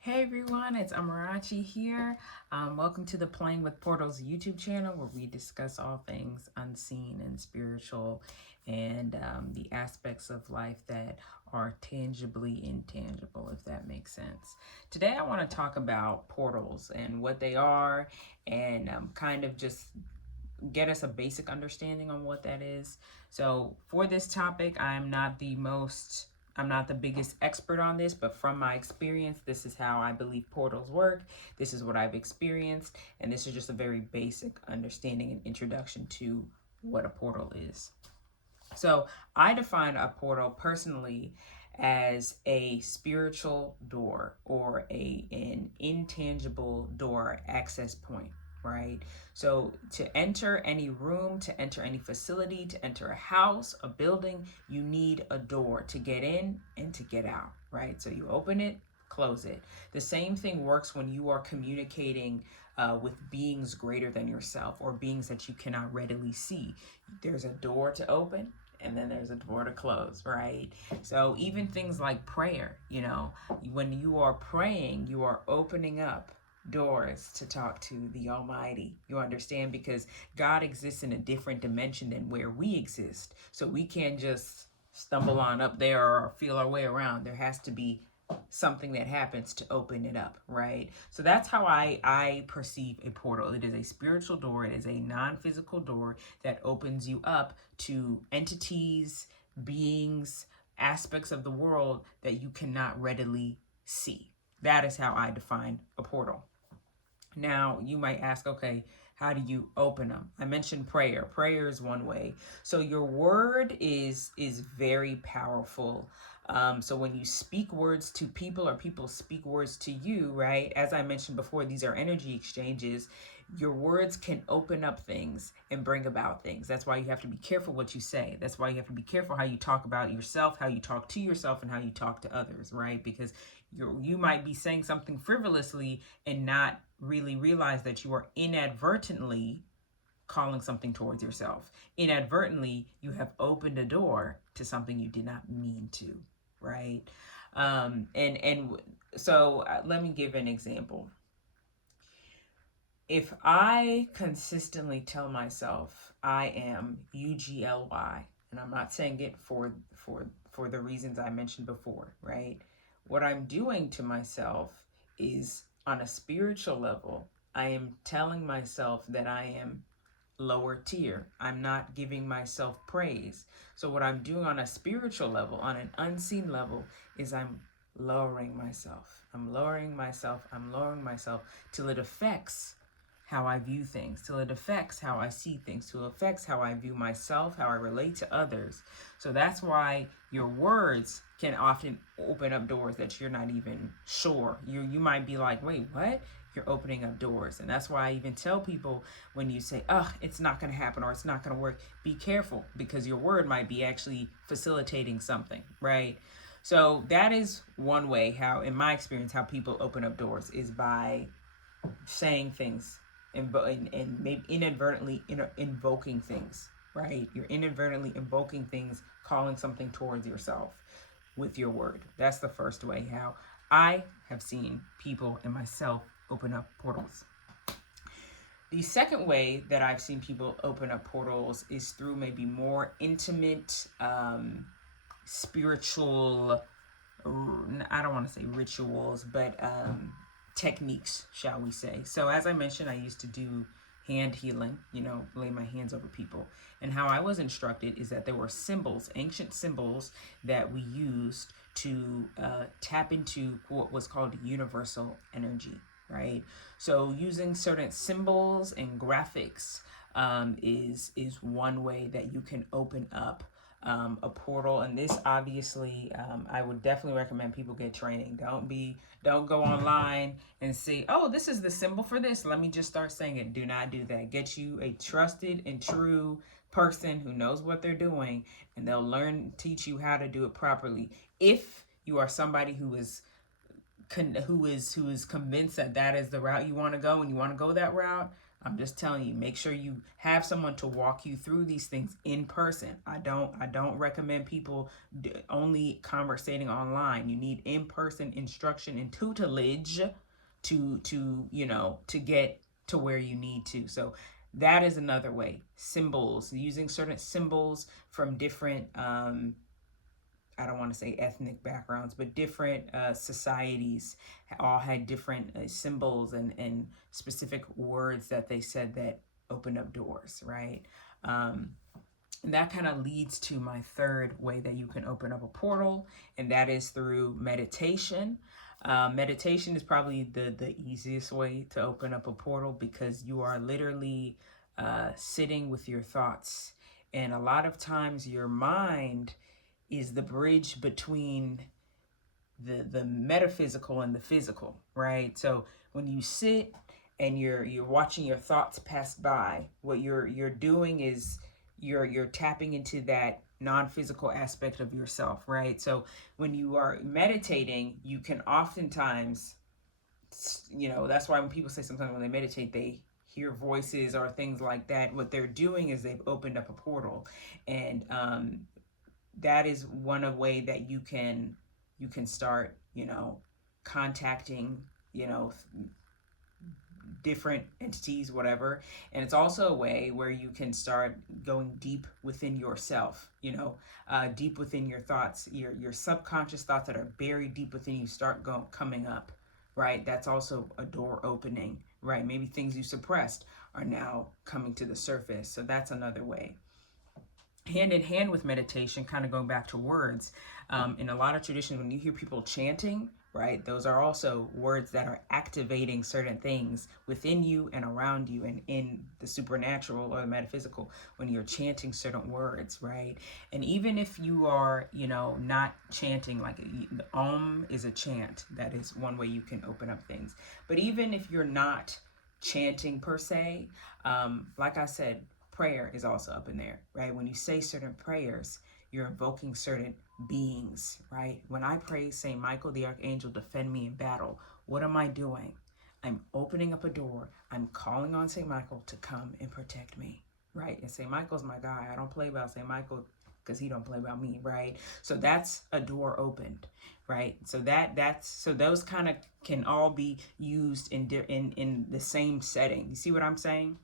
Hey everyone, it's Amarachi here. Welcome to the Playing with Portals YouTube channel where we discuss all things unseen and spiritual and the aspects of life that are tangibly intangible, if that makes sense. Today I want to talk about portals and what they are and kind of just get us a basic understanding on what that is. So for this topic, I'm not the biggest expert on this, but from my experience, this is how I believe portals work. This is what I've experienced, and this is just a very basic understanding and introduction to what a portal is. So I define a portal personally as a spiritual door or an intangible door access point, right? So to enter any room, to enter any facility, to enter a house, a building, you need a door to get in and to get out, right? So you open it, close it. The same thing works when you are communicating with beings greater than yourself or beings that you cannot readily see. There's a door to open and then there's a door to close, right? So even things like prayer, when you are praying, you are opening up doors to talk to the Almighty. You understand? Because God exists in a different dimension than where we exist. So we can't just stumble on up there or feel our way around. There has to be something that happens to open it up, right? So that's how I perceive a portal. It is a spiritual door. It is a non-physical door that opens you up to entities, beings, aspects of the world that you cannot readily see. That is how I define a portal. Now, you might ask, okay, how do you open them? I mentioned prayer. Prayer is one way. So your word is very powerful. So when you speak words to people or people speak words to you, right? As I mentioned before, these are energy exchanges. Your words can open up things and bring about things. That's why you have to be careful what you say. That's why you have to be careful how you talk about yourself, how you talk to yourself, and how you talk to others, right? Because you might be saying something frivolously and not really realize that you are inadvertently calling something towards yourself. Inadvertently, you have opened a door to something you did not mean to, right? So let me give an example. If I consistently tell myself I am UGLY, and I'm not saying it for the reasons I mentioned before, right? What I'm doing to myself is on a spiritual level, I am telling myself that I am lower tier. I'm not giving myself praise. So what I'm doing on a spiritual level, on an unseen level, is I'm lowering myself. I'm lowering myself. I'm lowering myself till it affects how I view things, till it affects how I see things, till it affects how I view myself, how I relate to others. So that's why your words can often open up doors that you're not even sure. You might be like, wait, what? You're opening up doors. And that's why I even tell people when you say, oh, it's not going to happen or it's not going to work, be careful because your word might be actually facilitating something, right? So that is one way how, in my experience, how people open up doors is by saying things and maybe inadvertently invoking things, right? You're inadvertently invoking things, calling something towards yourself with your word. That's the first way how I have seen people and myself open up portals. The second way that I've seen people open up portals is through maybe more intimate, spiritual, I don't want to say rituals, but techniques, shall we say. So as I mentioned, I used to do hand healing, lay my hands over people. And how I was instructed is that there were symbols, ancient symbols that we used to tap into what was called universal energy, right? So using certain symbols and graphics is one way that you can open up a portal. And this obviously, I would definitely recommend people get training. Don't go online and see, oh, this is the symbol for this, let me just start saying it. Do not do that. Get you a trusted and true person who knows what they're doing, and they'll teach you how to do it properly. If you are somebody who is convinced that that is the route you want to go and you want to go that route, I'm just telling you, make sure you have someone to walk you through these things in person. I don't recommend people only conversating online. You need in-person instruction and tutelage to get to where you need to. So that is another way. Symbols, using certain symbols from different I don't want to say ethnic backgrounds, but different societies all had different symbols and specific words that they said that opened up doors, right? And that kind of leads to my third way that you can open up a portal, and that is through meditation. Meditation is probably the easiest way to open up a portal because you are literally sitting with your thoughts. And a lot of times your mind is the bridge between the metaphysical and the physical, right? So when you sit and you're watching your thoughts pass by, what you're doing is you're tapping into that non-physical aspect of yourself, right? So when you are meditating, you can oftentimes, that's why when people say sometimes when they meditate, they hear voices or things like that. What they're doing is they've opened up a portal, and that is one of way that you can start, contacting, different entities, whatever. And it's also a way where you can start going deep within yourself, deep within your thoughts, your subconscious thoughts that are buried deep within you start coming up, right? That's also a door opening, right? Maybe things you suppressed are now coming to the surface. So that's another way. Hand in hand with meditation, kind of going back to words, in a lot of traditions, when you hear people chanting, right, those are also words that are activating certain things within you and around you and in the supernatural or the metaphysical when you're chanting certain words, right? And even if you are, not chanting, like Om is a chant, that is one way you can open up things. But even if you're not chanting per se, like I said, prayer is also up in there, right? When you say certain prayers, you're invoking certain beings, right? When I pray, Saint Michael the Archangel, defend me in battle, what am I doing? I'm opening up a door. I'm calling on Saint Michael to come and protect me, right? And Saint Michael's my guy. I don't play about Saint Michael because he don't play about me, right? So that's a door opened, right? So so those kind of can all be used in the same setting. You see what I'm saying?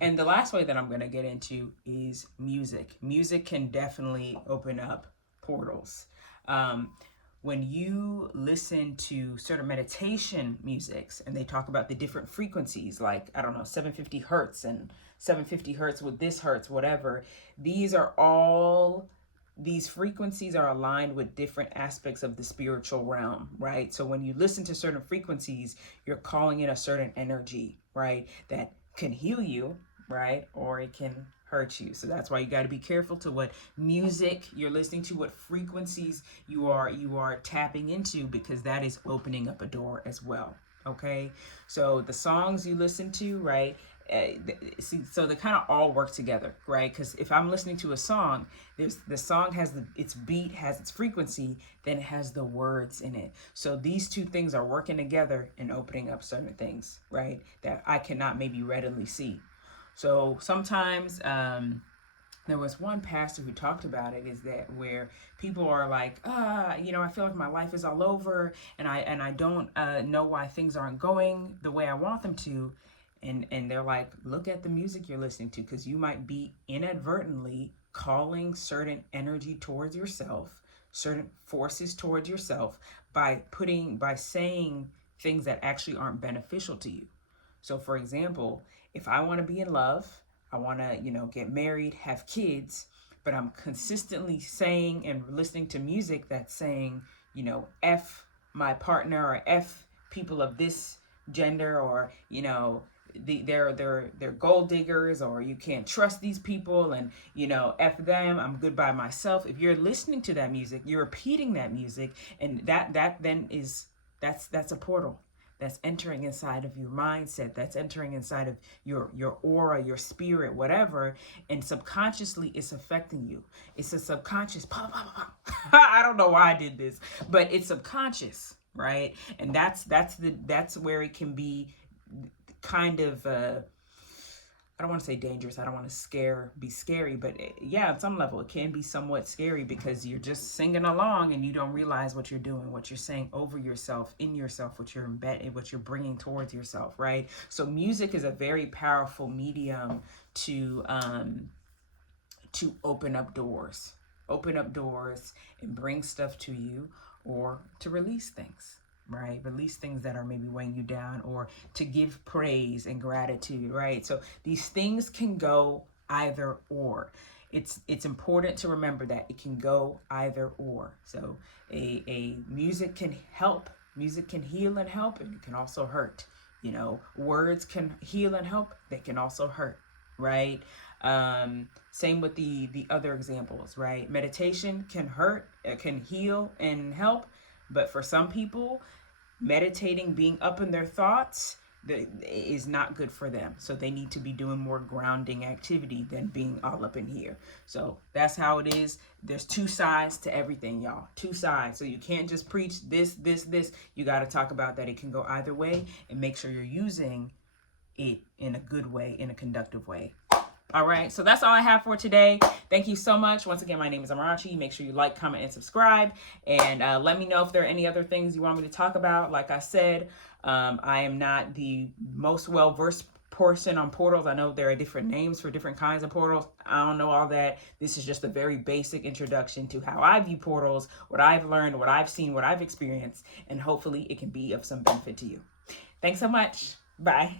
And the last way that I'm going to get into is music. Music can definitely open up portals. When you listen to certain meditation musics and they talk about the different frequencies, like, I don't know, 750 hertz and 750 hertz with this hertz, whatever, these frequencies are aligned with different aspects of the spiritual realm, right? So when you listen to certain frequencies, you're calling in a certain energy, right? That can heal you, right? Or it can hurt you. So that's why you got to be careful to what music you're listening to, what frequencies you are tapping into, because that is opening up a door as well. Okay, so the songs you listen to, right? So they kind of all work together, right? Because if I'm listening to a song, the song has its beat, has its frequency, then it has the words in it. So these two things are working together and opening up certain things, right? That I cannot maybe readily see. So sometimes there was one pastor who talked about it, is that where people are like, I feel like my life is all over, and I don't know why things aren't going the way I want them to. And they're like, look at the music you're listening to, because you might be inadvertently calling certain energy towards yourself, certain forces towards yourself by saying things that actually aren't beneficial to you. So for example, if I want to be in love, I want to, get married, have kids, but I'm consistently saying and listening to music that's saying, F my partner, or F people of this gender, or, they're gold diggers, or you can't trust these people, and F them, I'm good by myself. If you're listening to that music, you're repeating that music, and that then is that's a portal that's entering inside of your mindset, that's entering inside of your aura, your spirit, whatever, and subconsciously it's affecting you. It's a subconscious pop, pop, pop. I don't know why I did this, but it's subconscious, right? And that's where it can be kind of I don't want to say dangerous. I don't want to be scary, but yeah, on some level, it can be somewhat scary because you're just singing along and you don't realize what you're doing, what you're saying over yourself, in yourself, what you're embedding, what you're bringing towards yourself, right? So music is a very powerful medium to open up doors, and bring stuff to you, or to release things. Right, release things that are maybe weighing you down, or to give praise and gratitude. Right, so these things can go either or. It's important to remember that it can go either or. So a music can help, music can heal and help, and it can also hurt. You know, words can heal and help, they can also hurt. Right, same with the other examples. Right, meditation can hurt, it can heal and help, but for some people, meditating, being up in their thoughts, is not good for them. So they need to be doing more grounding activity than being all up in here. So that's how it is. There's two sides to everything, y'all. Two sides. So you can't just preach this. You got to talk about that it can go either way, and make sure you're using it in a good way, in a conductive way. All right, so that's all I have for today. Thank you so much. Once again, my name is Amarachi. Make sure you like, comment, and subscribe. And let me know if there are any other things you want me to talk about. Like I said, I am not the most well-versed person on portals. I know there are different names for different kinds of portals. I don't know all that. This is just a very basic introduction to how I view portals, what I've learned, what I've seen, what I've experienced, and hopefully it can be of some benefit to you. Thanks so much. Bye.